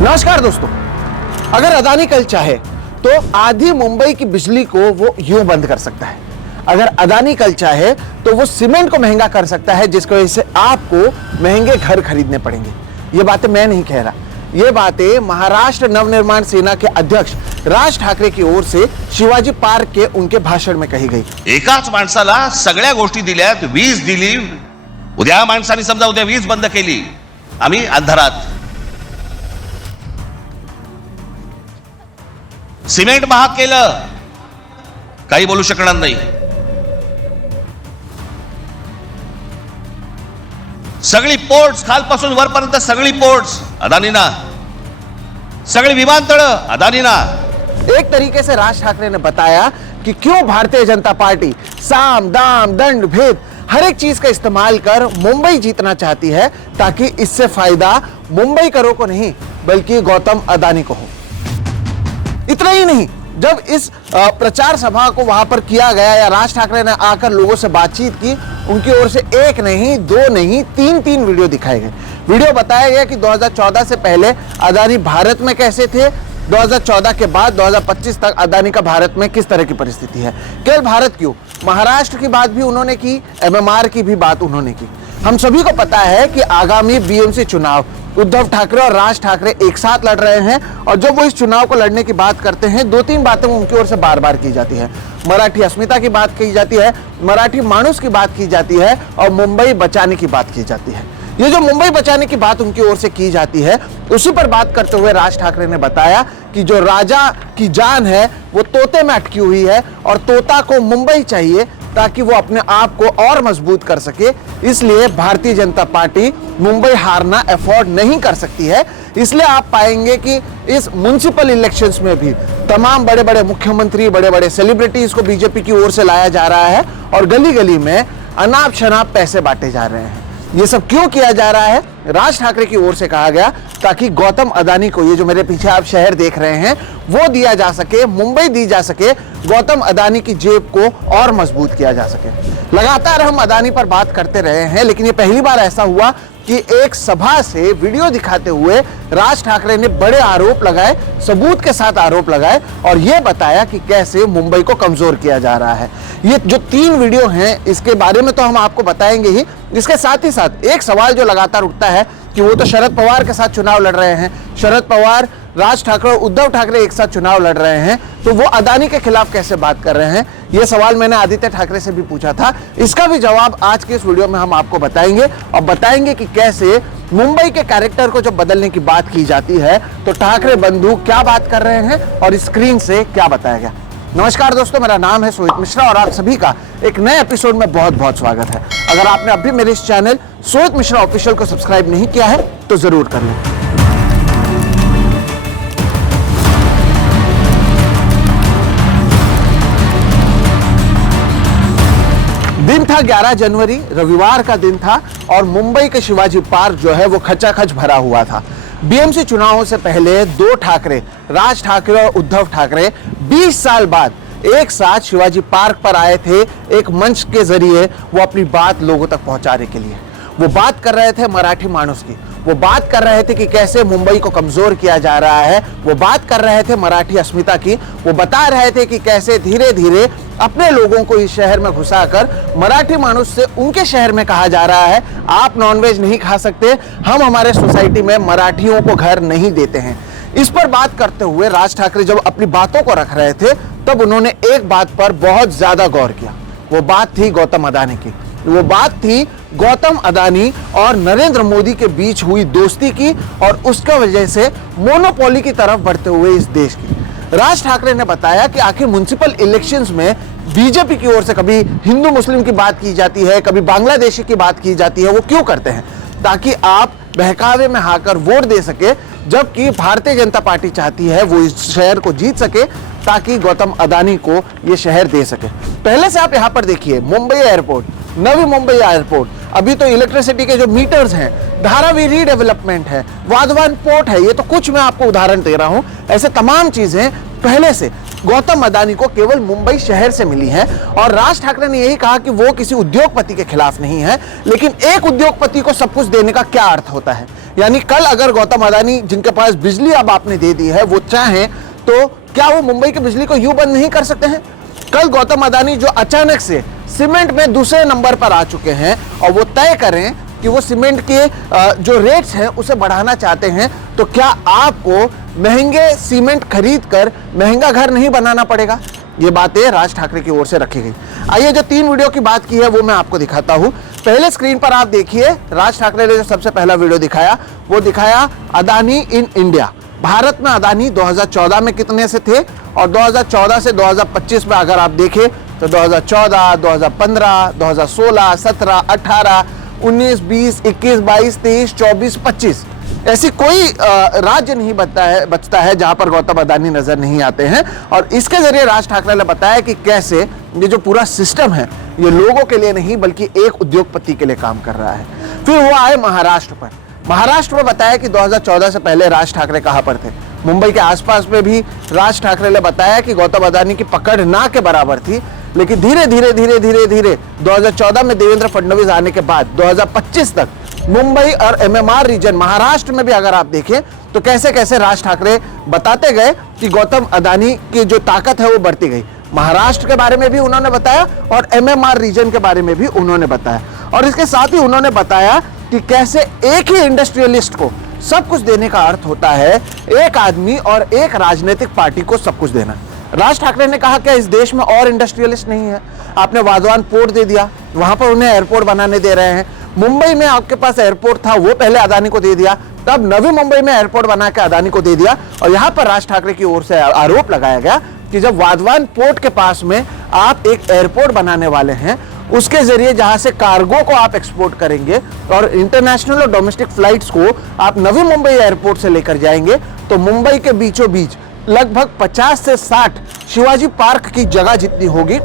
नमस्कार दोस्तों, अगर अदानी कल चाहे तो आधी मुंबई की बिजली को वो यूं बंद कर सकता है। अगर अदानी कल चाहे तो वो सीमेंट को महंगा कर सकता है, जिसकी वजह से आपको महंगे घर खरीदने पड़ेंगे। ये बातें मैं नहीं कह रहा, ये बातें महाराष्ट्र नवनिर्माण सेना के अध्यक्ष राज ठाकरे की ओर से शिवाजी पार्क के उनके भाषण में कही गई। एकाच माणसाला सगळ्या गोष्टी दिल्यात, वीज दिली, उद्या माणसाने समजा उद्या वीज बंद केली, आम्ही अंधारात। सिमेंट महाग केलं, काही बोलू शकणार नाही। सगळी पोर्ट्स खालपासून वरपर्यंत सगळी पोर्ट्स अदानीना, सगळी विमानतळ अदानीना। एक तरीके से राज ठाकरे ने बताया कि क्यों भारतीय जनता पार्टी साम दाम दंड भेद हर एक चीज का इस्तेमाल कर मुंबई जीतना चाहती है, ताकि इससे फायदा मुंबईकरों को नहीं बल्कि गौतम अदानी को हो। इतना ही नहीं, जब इस प्रचार सभा को वहां पर किया गया या राज ठाकरे ने आकर लोगों से बातचीत की, उनकी ओर से एक नहीं, दो नहीं, तीन वीडियो दिखाए गए। वीडियो बताया गया कि 2014 से पहले अदानी भारत में कैसे थे, 2014 के बाद 2025 तक अदानी का भारत में किस तरह की परिस्थिति है। केवल भारत क्यों, महाराष्ट्र की बात भी उन्होंने की, MMR की भी बात उन्होंने की। हम सभी को पता है कि आगामी BMC चुनाव उद्धव ठाकरे और राज ठाकरे एक साथ लड़ रहे हैं, और जब वो इस चुनाव को लड़ने की बात करते हैं, दो तीन बातें उनकी ओर से बार बार की जाती है। मराठी अस्मिता की बात की जाती है, मराठी मानुस की बात की जाती है, और मुंबई बचाने की बात की जाती है। ये जो मुंबई बचाने की बात उनकी ओर से की जाती है, उसी पर बात करते हुए राज ठाकरे ने बताया कि जो राजा की जान है वो तोते में अटकी हुई है, और तोता को मुंबई चाहिए ताकि वो अपने आप को और मजबूत कर सके। इसलिए भारतीय जनता पार्टी मुंबई हारना अफोर्ड नहीं कर सकती है। इसलिए आप पाएंगे कि इस म्युनिसिपल इलेक्शंस में भी तमाम बड़े बड़े मुख्यमंत्री, बड़े बड़े सेलिब्रिटीज को बीजेपी की ओर से लाया जा रहा है, और गली गली में अनाप शनाप पैसे बांटे जा रहे हैं। ये सब क्यों किया जा रहा है? राज ठाकरे की ओर से कहा गया ताकि गौतम अदानी को, ये जो मेरे पीछे आप शहर देख रहे हैं, वो दिया जा सके, मुंबई दी जा सके, गौतम अदानी की जेब को और मजबूत किया जा सके। लगातार हम अदानी पर बात करते रहे हैं, लेकिन ये पहली बार ऐसा हुआ कि एक सभा से वीडियो दिखाते हुए राज ठाकरे ने बड़े आरोप लगाए, सबूत के साथ आरोप लगाए, और यह बताया कि कैसे मुंबई को कमजोर किया जा रहा है। ये जो 3 वीडियो हैं, इसके बारे में तो हम आपको बताएंगे ही। इसके साथ ही साथ एक सवाल जो लगातार उठता है कि वो तो शरद पवार के साथ चुनाव लड़ रहे हैं, शरद पवार, राज ठाकरे और उद्धव ठाकरे एक साथ चुनाव लड़ रहे हैं, तो वो अदानी के खिलाफ कैसे बात कर रहे हैं? ये सवाल मैंने आदित्य ठाकरे से भी पूछा था। इसका भी जवाब आज के इस वीडियो में हम आपको बताएंगे, और बताएंगे कि कैसे मुंबई के कैरेक्टर को जब बदलने की बात की जाती है तो ठाकरे बंधु क्या बात कर रहे हैं और स्क्रीन से क्या बताया गया। नमस्कार दोस्तों, मेरा नाम है सोहित मिश्रा, और आप सभी का एक नए एपिसोड में बहुत बहुत स्वागत है। अगर आपने अभी मेरे इस चैनल सोहित मिश्रा ऑफिशियल को सब्सक्राइब नहीं किया है तो जरूर कर लें। दिन था 11 जनवरी, रविवार का दिन था, और मुंबई के शिवाजी पार्क जो है वो खचाखच भरा हुआ था। BMC चुनावों से पहले 2 ठाकरे, राज ठाकरे और उद्धव ठाकरे, 20 साल बाद एक साथ शिवाजी पार्क पर आए थे। एक मंच के जरिए वो अपनी बात लोगों तक पहुंचाने के लिए वो बात कर रहे थे मराठी मानुस की, वो बात कर रहे थे कि कैसे मुंबई को कमजोर किया जा रहा है, वो बात कर रहे थे मराठी अस्मिता की, वो बता रहे थे कि कैसे धीरे धीरे अपने लोगों को इस शहर में घुसाकर मराठी मानुस से उनके शहर में कहा जा रहा है आप नॉनवेज नहीं खा सकते, हम हमारे सोसाइटी में मराठियों को घर नहीं देते हैं। इस पर बात करते हुए राज ठाकरे जब अपनी बातों को रख रहे थे, तब उन्होंने एक बात पर बहुत ज्यादा गौर किया। वो बात थी गौतम अदानी की, वो बात थी गौतम अदानी और नरेंद्र मोदी के बीच हुई दोस्ती की, और उसका वजह से मोनोपोली की तरफ बढ़ते हुए इस देश की। राज ठाकरे ने बताया कि आखिर म्युनिसिपल इलेक्शंस में बीजेपी की ओर से कभी हिंदू मुस्लिम की बात की जाती है, कभी बांग्लादेशी की बात की जाती है। वो क्यों करते हैं? ताकि आप बहकावे में आकर वोट दे सके, जबकि भारतीय जनता पार्टी चाहती है वो इस शहर को जीत सके, ताकि गौतम अदानी को ये शहर दे सके। पहले से आप यहाँ पर देखिए, मुंबई एयरपोर्ट, नवी मुंबई एयरपोर्ट, अभी तो इलेक्ट्रिसिटी के जो मीटर्स हैं, धारावी रीडेवलपमेंट है, वाधवान पोर्ट है, ये तो कुछ मैं आपको उदाहरण दे रहा हूं। ऐसे तमाम चीजें पहले से गौतम अदानी को केवल मुंबई शहर से मिली है। और राज ठाकरे ने यही कहा कि वो किसी उद्योगपति के खिलाफ नहीं है, लेकिन एक उद्योगपति को सब कुछ देने का क्या अर्थ होता है। यानी कल अगर गौतम अदानी, जिनके पास बिजली अब आपने दे दी है, वो चाहें तो क्या वो मुंबई की बिजली को यूं बंद नहीं कर सकते हैं। कल गौतम अदानी जो अचानक से सीमेंट में दूसरे नंबर पर आ चुके हैं और वो तय करें कि वो सीमेंट के जो रेट्स हैं उसे बढ़ाना चाहते हैं, तो क्या आपको महंगे सीमेंट खरीद कर महंगा घर नहीं बनाना पड़ेगा। ये बातें राज ठाकरे की ओर से रखी गई। आइए जो 3 वीडियो की बात की है वो मैं आपको दिखाता हूं। पहले स्क्रीन पर आप देखिए, राज ठाकरे ने जो सबसे पहला वीडियो दिखाया वो दिखाया अदानी इन इंडिया। भारत में अदानी 2014 में कितने से थे और 2014 से 2025 में अगर आप देखें तो 2014, 2015, 2016, 17, 18, 19, 20, 21, 22, 23, 24, 25 ऐसी कोई राज्य नहीं बचता है जहां पर गौतम अदानी नजर नहीं आते हैं। और इसके जरिए राज ठाकरे ने बताया कि कैसे ये जो पूरा सिस्टम है ये लोगों के लिए नहीं बल्कि एक उद्योगपति के लिए काम कर रहा है। फिर वो आए महाराष्ट्र पर। महाराष्ट्र में बताया कि 2014 से पहले राज ठाकरे कहां पर थे। मुंबई के आसपास में भी राज ठाकरे ने बताया कि गौतम अदानी की पकड़ ना के बराबर थी, लेकिन धीरे धीरे 2014 में देवेंद्र फडणवीस आने के बाद 2025 तक मुंबई और MMR रीजन महाराष्ट्र में भी अगर आप देखें तो कैसे कैसे राज ठाकरे बताते गए कि गौतम अदानी की जो ताकत है वो बढ़ती गई। महाराष्ट्र के बारे में भी उन्होंने बताया और MMR रीजन के बारे में भी उन्होंने बताया। और इसके साथ ही उन्होंने बताया कि कैसे एक ही इंडस्ट्रियलिस्ट को सब कुछ देने का अर्थ होता है एक आदमी और एक राजनीतिक पार्टी को सब कुछ देना। राज ठाकरे ने कहा कि इस देश में और इंडस्ट्रियलिस्ट नहीं है। आपने वाधवान पोर्ट दे दिया, वहां पर उन्हें एयरपोर्ट बनाने दे रहे हैं। मुंबई में आपके पास एयरपोर्ट था, वो पहले अदानी को दे दिया, तब नवी मुंबई में एयरपोर्ट बना के अदानी को दे दिया। और यहां पर राज ठाकरे की ओर से आरोप लगाया गया कि जब वाधवान पोर्ट के पास में आप एक एयरपोर्ट बनाने वाले हैं, उसके जरिए जहां से कार्गो को आप एक्सपोर्ट करेंगे और इंटरनेशनल और डोमेस्टिक फ्लाइट्स को आप नवी मुंबई एयरपोर्ट से लेकर जाएंगे, तो मुंबई के बीचों बीच लगभग 50 से 60 शिवाजी पार्क की जगह जितनी होगी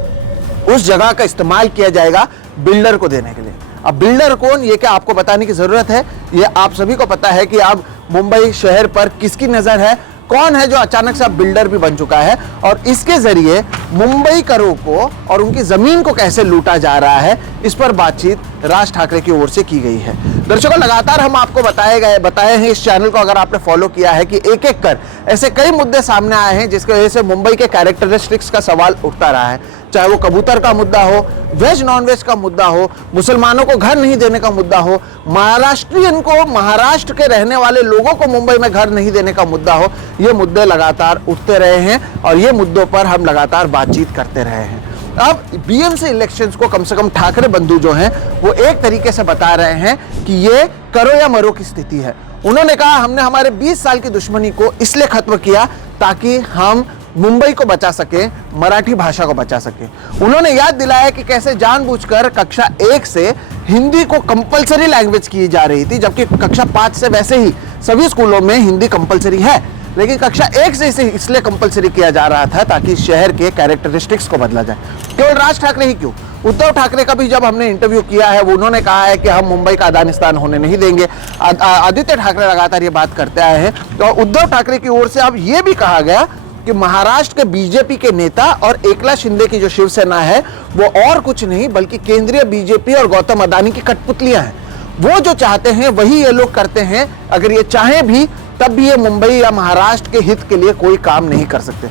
उस जगह का इस्तेमाल किया जाएगा बिल्डर को देने के लिए। अब बिल्डर कौन, ये क्या आपको बताने की जरूरत है, ये आप सभी को पता है कि अब मुंबई शहर पर किसकी नजर है, कौन है जो अचानक से अब बिल्डर भी बन चुका है और इसके जरिए मुंबई करों को और उनकी जमीन को कैसे लूटा जा रहा है, इस पर बातचीत राज ठाकरे की ओर से की गई है। दर्शकों, लगातार हम आपको बताए हैं इस चैनल को अगर आपने फॉलो किया है कि एक एक कर ऐसे कई मुद्दे सामने आए हैं जिसकी वजह से मुंबई के कैरेक्टरिस्टिक्स का सवाल उठता रहा है। चाहे वो कबूतर का मुद्दा हो, वेज नॉन वेज का मुद्दा हो, मुसलमानों को घर नहीं देने का मुद्दा हो, महाराष्ट्रियन को, महाराष्ट्र के रहने वाले लोगों को मुंबई में घर नहीं देने का मुद्दा हो, ये मुद्दे लगातार उठते रहे हैं और ये मुद्दों पर हम लगातार बातचीत करते रहे हैं। अब BMC इलेक्शंस को कम से कम ठाकरे बंधु जो हैं वो एक तरीके से बता रहे हैं कि ये करो या मरो की स्थिति है। उन्होंने कहा हमने हमारे 20 साल की दुश्मनी को इसलिए खत्म किया ताकि हम मुंबई को बचा सके, मराठी भाषा को बचा सके। उन्होंने याद दिलाया कि कैसे जानबूझकर कक्षा 1 से हिंदी को कंपलसरी लैंग्वेज की जा रही थी, जबकि कक्षा 5 से वैसे ही सभी स्कूलों में हिंदी कंपलसरी है, लेकिन कक्षा 1 से इसे इसलिए कंपलसरी किया जा रहा था ताकि शहर के कैरेक्टरिस्टिक्स को बदला जाए। केवल राज ठाकरे ही क्यों, उद्धव ठाकरे का भी जब हमने इंटरव्यू किया है वो उन्होंने कहा है कि हम मुंबई का अदानिस्तान होने नहीं देंगे। आदित्य ठाकरे लगातार ये बात करते आए हैं। तो उद्धव ठाकरे की ओर से अब ये भी कहा गया कि महाराष्ट्र के बीजेपी के नेता और एकनाथ शिंदे की जो शिवसेना है वो और कुछ नहीं बल्कि केंद्रीय बीजेपी और गौतम अदानी की कठपुतलियां हैं। वो जो चाहते हैं वही ये लोग करते हैं। अगर ये चाहें भी तब भी ये मुंबई या महाराष्ट्र के हित के लिए कोई काम नहीं कर सकते।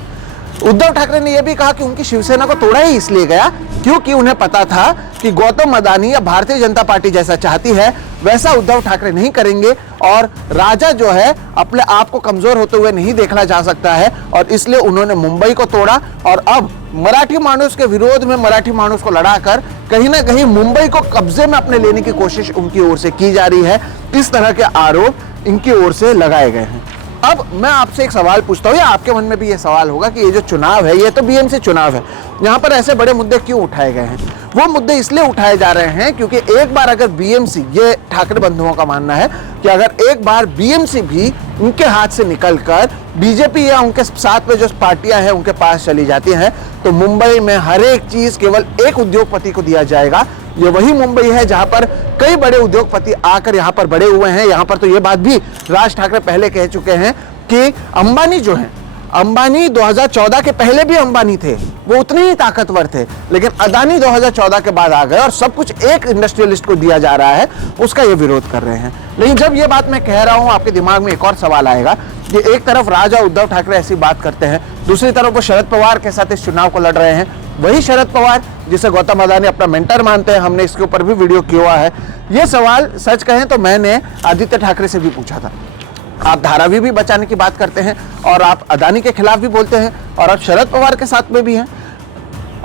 उद्धव ठाकरे ने यह भी कहा कि उनकी शिवसेना को तोड़ा ही इसलिए गया क्योंकि उन्हें पता था कि गौतम अदानी या भारतीय जनता पार्टी जैसा चाहती है वैसा उद्धव ठाकरे नहीं करेंगे और राजा जो है अपने आप को कमजोर होते हुए नहीं देखना चाह सकता है, और इसलिए उन्होंने मुंबई को तोड़ा और अब मराठी मानुस के विरोध में मराठी मानुस को लड़ाकर कहीं ना कहीं मुंबई को कब्जे में अपने लेने की कोशिश उनकी ओर से की जा रही है। इस तरह के आरोप इनकी ओर से लगाए गए हैं। अब मैं आपसे एक सवाल पूछता हूँ, या आपके मन में भी ये सवाल होगा कि ये जो चुनाव है ये तो BMC चुनाव है, यहाँ पर ऐसे बड़े मुद्दे क्यों उठाए गए हैं? वो मुद्दे इसलिए उठाए जा रहे हैं क्योंकि एक बार अगर BMC, ये ठाकरे बंधुओं का मानना है कि अगर एक बार BMC भी उनके हाथ से निकलकर बीजेपी या उनके साथ में जो पार्टियां हैं उनके पास चली जाती हैं तो मुंबई में हर एक चीज केवल एक उद्योगपति को दिया जाएगा। ये वही मुंबई है जहां पर कई बड़े उद्योगपति आकर यहां पर बड़े हुए हैं। यहां पर तो ये बात भी राज ठाकरे पहले कह चुके हैं कि अंबानी जो है, अंबानी 2014 के पहले भी अंबानी थे, वो उतने ही ताकतवर थे, लेकिन अदानी 2014 के बाद आ गए और सब कुछ एक इंडस्ट्रियलिस्ट को दिया जा रहा है, उसका ये विरोध कर रहे हैं। लेकिन जब ये बात मैं कह रहा हूं, आपके दिमाग में एक और सवाल आएगा कि एक तरफ राजा उद्धव ठाकरे ऐसी बात करते हैं, दूसरी तरफ वो शरद पवार के साथ इस चुनाव को लड़ रहे हैं। वही शरद पवार जिसे गौतम अदानी अपना मेंटर मानते हैं, हमने इसके ऊपर भी वीडियो किया हुआ है। ये सवाल सच कहें तो मैंने आदित्य ठाकरे से भी पूछा था। आप धारावी भी बचाने की बात करते हैं और आप अदानी के खिलाफ भी बोलते हैं और आप शरद पवार के साथ में भी हैं।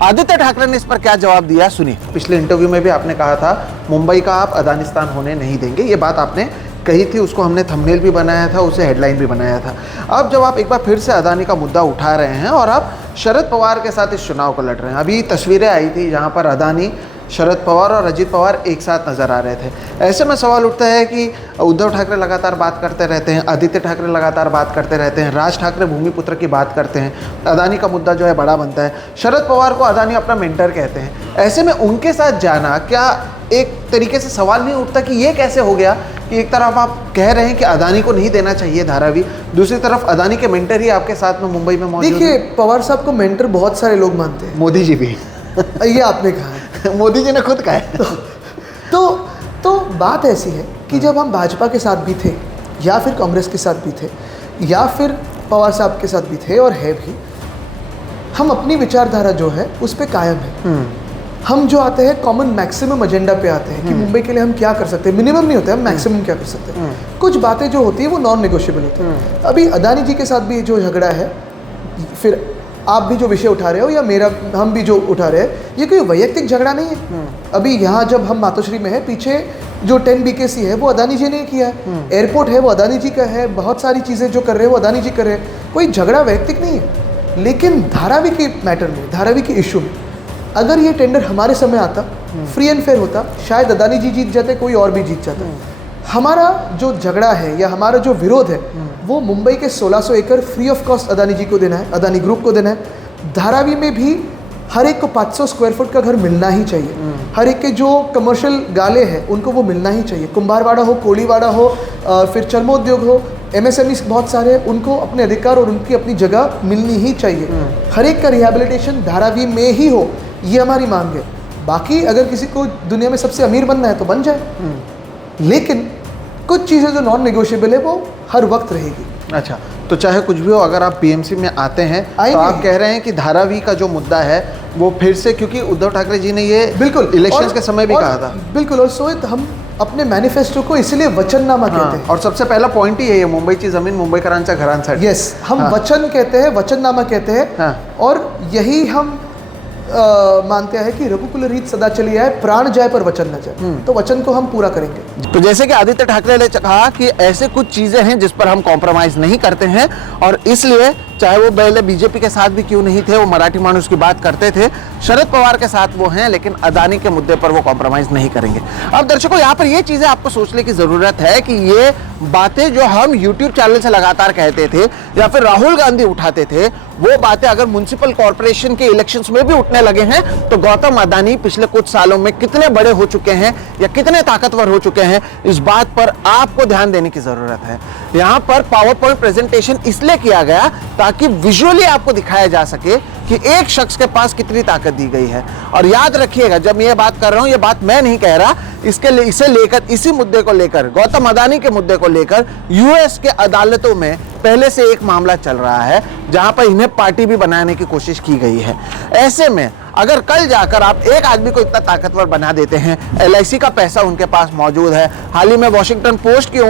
आदित्य ठाकरे ने इस पर क्या जवाब दिया सुनिए। पिछले इंटरव्यू में भी आपने कहा था मुंबई का आप अदानिस्तान होने नहीं देंगे, ये बात आपने कही थी, उसको हमने थंबनेल भी बनाया था, उसे हेडलाइन भी बनाया था। अब जब आप एक बार फिर से अदानी का मुद्दा उठा रहे हैं और आप शरद पवार के साथ इस चुनाव को लड़ रहे हैं, अभी तस्वीरें आई थी जहां पर अदानी, शरद पवार और अजीत पवार एक साथ नजर आ रहे थे। ऐसे में सवाल उठता है कि उद्धव ठाकरे लगातार बात करते रहते हैं, आदित्य ठाकरे लगातार बात करते रहते हैं, राज ठाकरे भूमिपुत्र की बात करते हैं, अदानी का मुद्दा जो है बड़ा बनता है, शरद पवार को अदानी अपना मेंटर कहते हैं। ऐसे में उनके साथ जाना क्या एक तरीके से सवाल नहीं उठता कि ये कैसे हो गया कि एक तरफ आप कह रहे हैं कि अदानी को नहीं देना चाहिए धारावी, दूसरी तरफ अदानी के मेंटर ही आपके साथ में मुंबई में मौजूद। देखिए, पवार साहब को मेंटर बहुत सारे लोग मानते हैं, मोदी जी भी ये आपने कहा है। मोदी जी ने खुद कहा है। तो बात ऐसी है कि जब हम भाजपा के साथ भी थे या फिर कांग्रेस के साथ भी थे या फिर पवार साहब के साथ भी थे और है भी, हम अपनी विचारधारा जो है उस पर कायम है। हम जो आते हैं कॉमन मैक्सिमम एजेंडा पे आते हैं कि मुंबई के लिए हम क्या कर सकते हैं, मिनिमम नहीं होता है, हम मैक्सिमम क्या कर सकते हैं। कुछ बातें जो होती है वो नॉन नेगोशिएबल होती है। अभी अदानी जी के साथ भी जो झगड़ा है, फिर आप भी जो विषय उठा रहे हो या हम भी जो उठा रहे हैं, ये कोई वैयक्तिक झगड़ा नहीं है। अभी यहाँ जब हम मातोश्री में है, पीछे जो 10 BKC है वो अदानी जी ने किया है, एयरपोर्ट है वो अदानी जी का है, बहुत सारी चीज़ें जो कर रहे हैं वो अदानी जी कर रहे हैं, कोई झगड़ा वैयक्तिक नहीं है। लेकिन धारावी के मैटर में, धारावी के इशू में अगर ये टेंडर हमारे समय आता, फ्री एंड फेयर होता, शायद अदानी जी जीत जाते, कोई और भी जीत जाता। हमारा जो झगड़ा है या हमारा जो विरोध है वो मुंबई के 1600 एकड़ फ्री ऑफ कॉस्ट अदानी जी को देना है, अदानी ग्रुप को देना है। धारावी में भी हर एक को 500 स्क्वायर फुट का घर मिलना ही चाहिए। हर एक के जो कमर्शियल गाले हैं उनको वो मिलना ही चाहिए। कुंभारवाड़ा हो, कोड़ीवाड़ा हो, फिर चर्मोद्योग हो, MSMEs बहुत सारे हैं, उनको अपने अधिकार और उनकी अपनी जगह मिलनी ही चाहिए। हर एक का रिहेबिलिटेशन धारावी में ही हो, ये हमारी मांग है। बाकी अगर किसी को दुनिया में सबसे अमीर बनना है तो बन जाए, लेकिन कुछ चीज़ें जो नॉन नेगोशिएबल है वो हर वक्त रहेगी। अच्छा, तो चाहे कुछ भी हो, अगर आप PMC में आते हैं तो आप कह रहे हैं कि धारावी का जो मुद्दा है वो फिर से, क्योंकि उद्धव ठाकरे जी ने ये बिल्कुल इलेक्शंस के समय भी कहा था। बिल्कुल, और सोहित हम अपने मैनिफेस्टो को इसलिए वचननामा कहते हैं। और सबसे पहला पॉइंट ही है ये, मुंबईची जमीन मुंबई करांचा घरांसाठी। यस, हम वचन कहते हैं, वचननामा कहते हैं, और यही हम मानते हैं कि रघुकुल रीत सदा चली आए, प्राण जाए पर वचन न जाए। तो वचन को हम पूरा करेंगे। तो जैसे कि आदित्य ठाकरे ने कहा कि ऐसे कुछ चीजें हैं जिस पर हम कॉम्प्रोमाइज नहीं करते हैं, और इसलिए चाहे वो पहले बीजेपी के साथ भी क्यों नहीं थे, वो मराठी मानुस की बात करते थे, शरद पवार के साथ वो हैं, लेकिन अदानी के मुद्दे पर वो कॉम्प्रोमाइज नहीं करेंगे। अब दर्शकों, यहाँ पर ये चीजें आपको सोचने की जरूरत है कि ये बातें जो हम यूट्यूब चैनल से लगातार कहते थे या फिर राहुल गांधी उठाते थे, वो बातें अगर म्युनिसिपल कॉर्पोरेशन के इलेक्शंस में भी उठने लगे हैं तो गौतम अदानी पिछले कुछ सालों में कितने बड़े हो चुके हैं या कितने ताकतवर हो चुके हैं, इस बात पर आपको ध्यान देने की जरूरत है। यहाँ पर पावर पॉइंट प्रेजेंटेशन इसलिए किया गया ताकि विजुअली आपको दिखाया जा सके कि एक शख्स के पास कितनी ताकत दी गई है। और याद रखिएगा, जब मैं ये बात कर रहा हूं, ये बात मैं नहीं कह रहा, इसे लेकर, इसी मुद्दे को लेकर, गौतम अदानी के मुद्दे को लेकर US के अदालतों में पहले से एक मामला चल रहा है जहां पर इन्हें पार्टी भी बनाने की कोशिश की गई है। ऐसे में अगर कल जाकर आप एक आदमी को इतना ताकतवर बना देते हैं, LIC का पैसा उनके पास मौजूद है। हाल ही में वॉशिंगटन पोस्ट की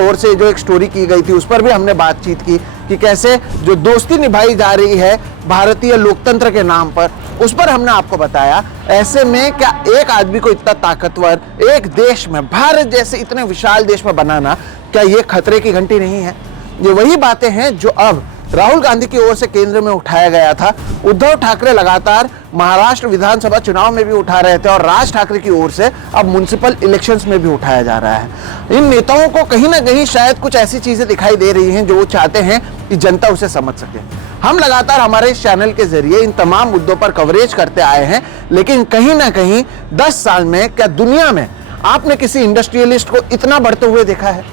ओर से जो एक स्टोरी की गई थी उस पर भी हमने बातचीत की कि कैसे जो दोस्ती निभाई जा रही है भारतीय लोकतंत्र के नाम पर, उस पर हमने आपको बताया। ऐसे में क्या एक आदमी को इतना ताकतवर एक देश में, भारत जैसे इतने विशाल देश में बनाना, क्या ये खतरे की घंटी नहीं है? ये वही बातें हैं जो अब राहुल गांधी की ओर से केंद्र में उठाया गया था। उद्धव ठाकरे लगातार महाराष्ट्र विधानसभा चुनाव में भी उठा रहे थे और राज ठाकरे की ओर से अब म्युनिसिपल इलेक्शंस में भी उठाया जा रहा है। इन नेताओं को कहीं ना कहीं शायद कुछ ऐसी चीजें दिखाई दे रही हैं जो वो चाहते हैं कि जनता उसे समझ सके। हम लगातार हमारे इस चैनल के जरिए इन तमाम मुद्दों पर कवरेज करते आए हैं, लेकिन कहीं ना कहीं 10 साल में क्या दुनिया में आपने किसी इंडस्ट्रियलिस्ट को इतना बढ़ते हुए देखा है?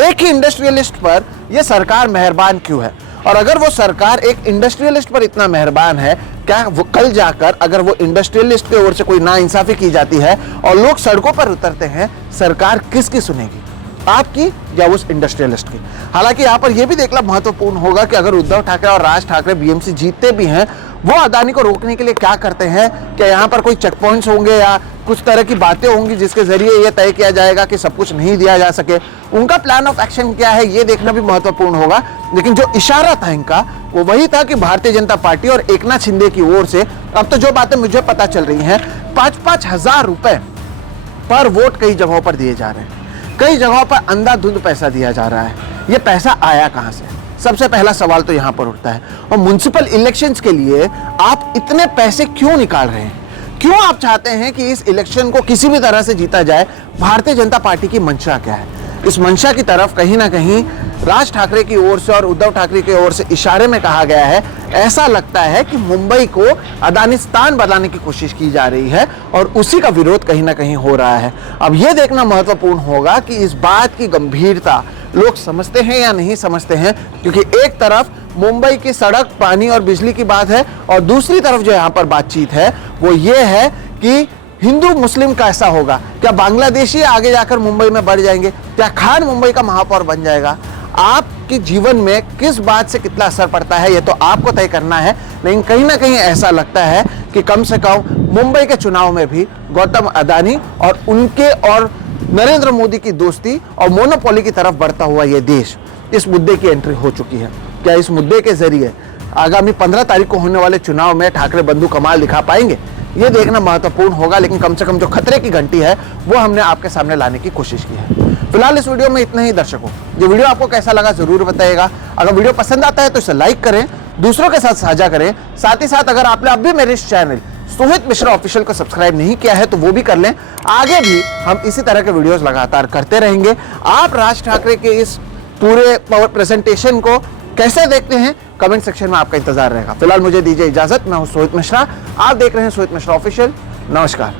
एक ही इंडस्ट्रियलिस्ट पर यह सरकार मेहरबान क्यों है? और अगर वो सरकार एक इंडस्ट्रियलिस्ट पर इतना मेहरबान है, क्या वो कल जाकर अगर वो इंडस्ट्रियलिस्ट की ओर से कोई नाइंसाफी की जाती है और लोग सड़कों पर उतरते हैं, सरकार किसकी सुनेगी, आपकी या उस इंडस्ट्रियलिस्ट की? हालांकि यहाँ पर यह भी देखना महत्वपूर्ण होगा कि अगर उद्धव ठाकरे और राज ठाकरे बीएमसी जीतते भी हैं, वो अदानी को रोकने के लिए क्या करते हैं? क्या यहाँ पर कोई चेक पॉइंट्स होंगे या कुछ तरह की बातें होंगी जिसके जरिए यह तय किया जाएगा कि सब कुछ नहीं दिया जा सके? उनका प्लान ऑफ एक्शन क्या है, ये देखना भी महत्वपूर्ण होगा। लेकिन जो इशारा था इनका वो वही था कि भारतीय जनता पार्टी और एकनाथ शिंदे की ओर से अब तो जो बातें मुझे पता चल रही हैं, 5-5 हजार रुपए पर वोट कई जगहों पर दिए जा रहे हैं, कई जगहों पर अंधाधुंध पैसा दिया जा रहा है। ये पैसा आया कहां से? सबसे पहला सवाल तो यहां पर उठता है। और म्युनिसिपल इलेक्शंस के लिए आप इतने पैसे क्यों निकाल रहे हैं? क्यों आप चाहते हैं कि इस इलेक्शन को किसी भी तरह से जीता जाए? भारतीय जनता पार्टी की मंशा क्या है? इस मंशा की तरफ कहीं ना कहीं राज ठाकरे की ओर से और उद्धव ठाकरे की ओर से इशारे में कहा गया है। ऐसा लगता है कि मुंबई को अदानिस्तान बनाने की कोशिश की जा रही है और उसी का विरोध कहीं ना कहीं हो रहा है। अब यह देखना महत्वपूर्ण होगा कि इस बात की गंभीरता लोग समझते हैं या नहीं समझते हैं, क्योंकि एक तरफ मुंबई की सड़क, पानी और बिजली की बात है और दूसरी तरफ जो यहाँ पर बातचीत है वो ये है कि हिंदू मुस्लिम कैसा होगा? क्या बांग्लादेशी आगे जाकर मुंबई में बढ़ जाएंगे? क्या खान मुंबई का महापौर बन जाएगा? आपके जीवन में किस बात से कितना असर पड़ता है ये तो आपको तय करना है। लेकिन कहीं ना कहीं ऐसा लगता है कि कम से कम मुंबई के चुनाव में भी गौतम अदानी और उनके और नरेंद्र मोदी की दोस्ती और मोनोपोली की तरफ बढ़ता हुआ ये देश, इस मुद्दे की एंट्री हो चुकी है। क्या इस मुद्दे के जरिए आगामी 15 तारीख को होने वाले चुनाव में ठाकरे बंधु कमाल दिखा पाएंगे? ये देखना महत्वपूर्ण होगा। लेकिन कम से कम जो खतरे की घंटी है वो हमने आपके सामने लाने की कोशिश की है। फिलहाल इस वीडियो में इतना ही। दर्शकों, ये वीडियो आपको कैसा लगा जरूर बताइएगा। अगर वीडियो पसंद आता है तो इसे लाइक करें, दूसरों के साथ साझा करें। साथ ही साथ अगर आपने अभी मेरे इस चैनल सोहित मिश्रा ऑफिशियल को सब्सक्राइब नहीं किया है तो वो भी कर लें। आगे भी हम इसी तरह के वीडियोस लगातार करते रहेंगे। आप राज ठाकरे के इस पूरे प्रेजेंटेशन को कैसे देखते हैं, कमेंट सेक्शन में आपका इंतजार रहेगा। फिलहाल मुझे दीजिए इजाजत। मैं हूं सोहित मिश्रा, आप देख रहे हैं सोहित मिश्रा ऑफिशियल। नमस्कार।